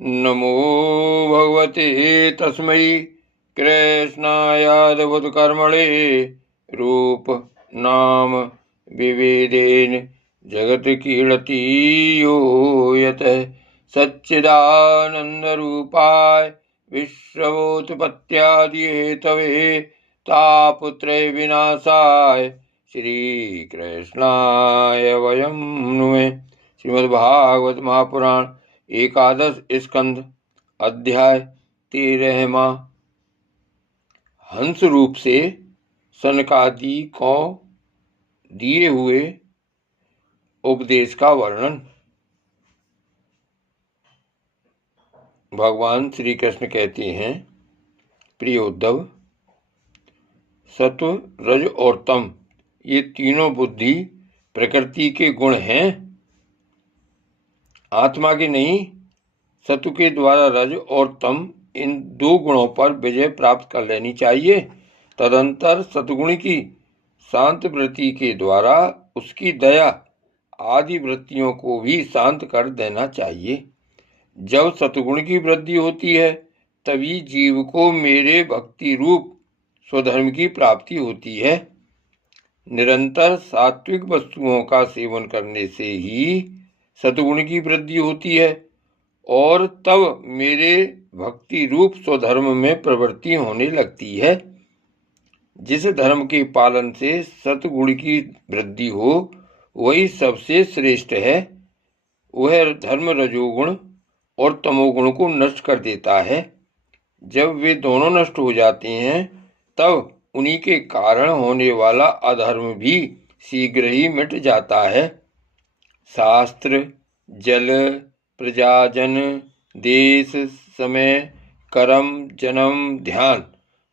नमो भगवते तस्मै कृष्णायादभुतकर्मणे रूप नाम विभेदेन जगत कीर्ति यो यतः सच्चिदानन्दरूपाय विश्वोत्पत्त्यादि हेतवे तापत्रय विनाशाय श्रीकृष्णाय वयं नुमः। श्रीमद्भागवत महापुराण एकादश स्कंध अध्याय 13वां। हंस रूप से सनकादि को दिए हुए उपदेश का वर्णन। भगवान श्री कृष्ण कहते हैं, प्रिय उद्धव, सत्व, रज और तम ये तीनों बुद्धि प्रकृति के गुण हैं, आत्मा के नहीं। सत्व के द्वारा रज और तम इन दो गुणों पर विजय प्राप्त कर लेनी चाहिए। तदंतर सतगुण की शांत वृत्ति के द्वारा उसकी दया आदि वृत्तियों को भी शांत कर देना चाहिए। जब सतगुण की वृद्धि होती है तभी जीव को मेरे भक्ति रूप स्वधर्म की प्राप्ति होती है। निरंतर सात्विक वस्तुओं का सेवन करने से ही सतगुण की वृद्धि होती है और तब मेरे भक्ति रूप स्वधर्म में प्रवृत्ति होने लगती है। जिस धर्म के पालन से सतगुण की वृद्धि हो वही सबसे श्रेष्ठ है। वह धर्म रजोगुण और तमोगुण को नष्ट कर देता है। जब वे दोनों नष्ट हो जाते हैं तब उन्हीं के कारण होने वाला अधर्म भी शीघ्र ही मिट जाता है। शास्त्र, जल, प्रजाजन, देश, समय, कर्म, जन्म, ध्यान,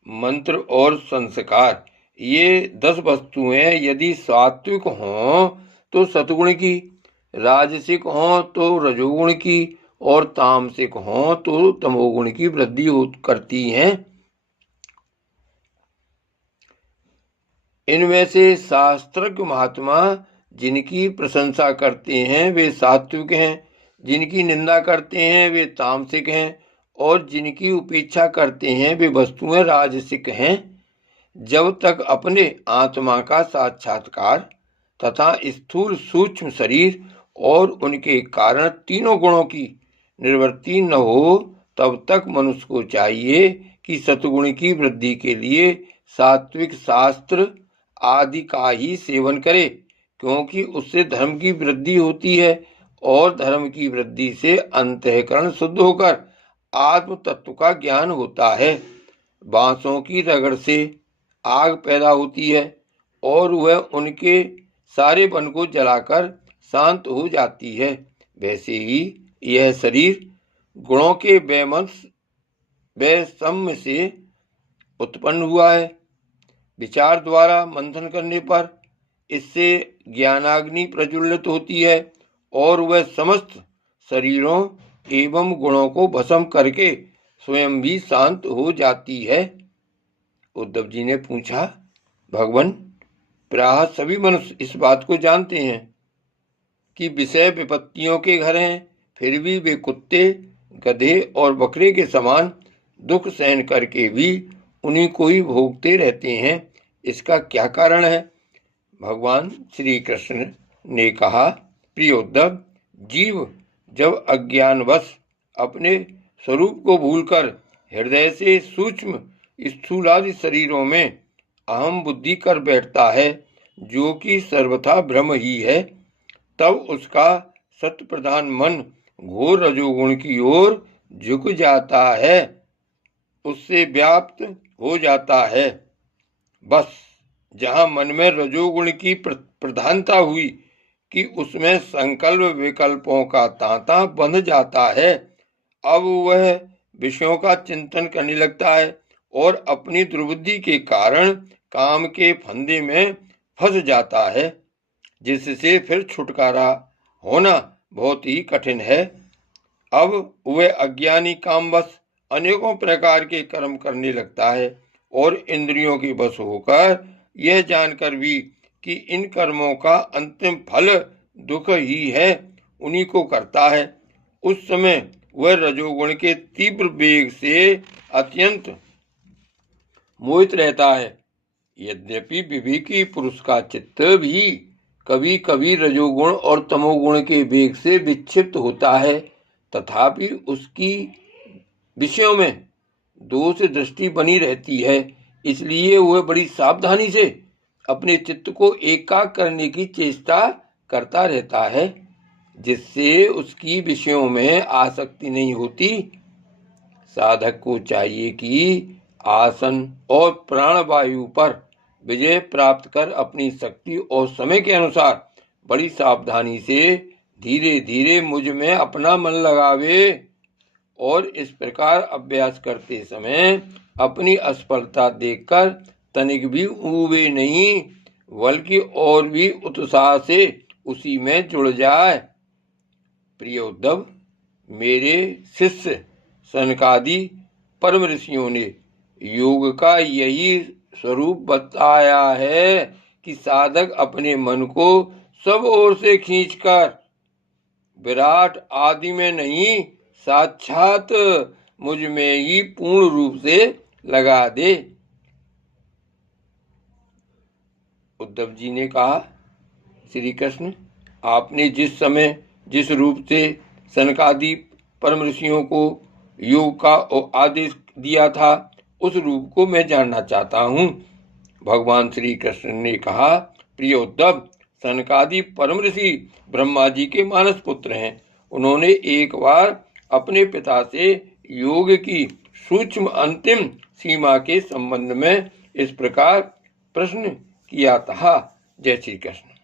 मंत्र और संस्कार, ये 10 वस्तुएं यदि सात्विक हों तो सतगुण की, राजसिक हों तो रजोगुण की और तामसिक हों तो तमोगुण की वृद्धि करती हैं। इनमें से शास्त्रज्ञ महात्मा जिनकी प्रशंसा करते हैं वे सात्विक हैं, जिनकी निंदा करते हैं वे तामसिक हैं और जिनकी उपेक्षा करते हैं वे वस्तुएं राजसिक हैं। जब तक अपने आत्मा का साक्षात्कार तथा स्थूल सूक्ष्म शरीर और उनके कारण तीनों गुणों की निवृत्ति न हो तब तक मनुष्य को चाहिए कि सतगुण की वृद्धि के लिए सात्विक शास्त्र आदि का ही सेवन करे, क्योंकि उससे धर्म की वृद्धि होती है और धर्म की वृद्धि से अंतःकरण शुद्ध होकर आत्म तत्व का ज्ञान होता है। बांसों की रगड़ से आग पैदा होती है और वह उनके सारे वन को जलाकर शांत हो जाती है। वैसे ही यह शरीर गुणों के वैषम्य से उत्पन्न हुआ है। विचार द्वारा मंथन करने पर इससे ज्ञानाग्नि प्रज्वलित होती है और वह समस्त शरीरों एवं गुणों को भस्म करके स्वयं भी शांत हो जाती है। उद्धव जी ने पूछा, भगवान, प्रायः सभी मनुष्य इस बात को जानते हैं कि विषय विपत्तियों के घर हैं, फिर भी वे कुत्ते, गधे और बकरे के समान दुख सहन करके भी उन्हीं को ही भोगते रहते हैं। इसका क्या कारण है? भगवान श्री कृष्ण ने कहा, प्रिय उद्धव, जीव जब अज्ञानवश अपने स्वरूप को भूलकर हृदय से सूक्ष्म स्थूलादि शरीरों में अहम बुद्धि कर बैठता है, जो कि सर्वथा भ्रम ही है, तब उसका सत्य प्रधान मन घोर रजोगुण की ओर झुक जाता है, उससे व्याप्त हो जाता है। बस जहाँ मन में रजोगुण की प्रधानता हुई कि उसमें संकल्प विकल्पों का तांता बंध जाता है, अब वह विषयों का चिंतन करने लगता है और अपनी दुर्बुद्धि के कारण काम के फंदे में फंस जाता है, जिससे फिर छुटकारा होना बहुत ही कठिन है। अब वह अज्ञानी कामवश अनेकों प्रकार के कर्म करने लगता है और इंद्रियों के वश होकर यह जानकर भी कि इन कर्मों का अंतिम फल दुख ही है, उन्हीं को करता है। उस समय वह रजोगुण के तीव्र वेग से अत्यंत मोहित रहता है। यद्यपि विवेकी पुरुष का चित्त भी कभी कभी रजोगुण और तमोगुण के वेग से विक्षिप्त होता है, तथापि उसकी विषयों में दोष दृष्टि बनी रहती है। इसलिए वह बड़ी सावधानी से अपने चित्त को एकाग्र करने की चेष्टा करता रहता है, जिससे उसकी विषयों में आसक्ति नहीं होती। साधक को चाहिए कि आसन और प्राणवायु पर विजय प्राप्त कर अपनी शक्ति और समय के अनुसार बड़ी सावधानी से धीरे धीरे मुझ में अपना मन लगावे और इस प्रकार अभ्यास करते समय अपनी असफलता देखकर तनिक भी ऊबे नहीं, बल्कि और भी उत्साह से उसी में जुड़ जाए। प्रिय उद्धव, मेरे शिष्य सनकादि परम ऋषियों ने योग का यही स्वरूप बताया है कि साधक अपने मन को सब ओर से खींचकर विराट आदि में नहीं, साक्षात मुझ में ही पूर्ण रूप से लगा दे। उद्धव जी ने कहा, श्री कृष्ण, आपने जिस समय जिस रूप से सनकादि परम ऋषियों को योग का आदेश दिया था, उस रूप को मैं जानना चाहता हूँ। भगवान श्री कृष्ण ने कहा, प्रिय उद्धव, सनकादि परम ऋषि ब्रह्मा जी के मानस पुत्र हैं। उन्होंने एक बार अपने पिता से योग की सूक्ष्म अंतिम सीमा के संबंध में इस प्रकार प्रश्न किया था। जय श्री कृष्ण।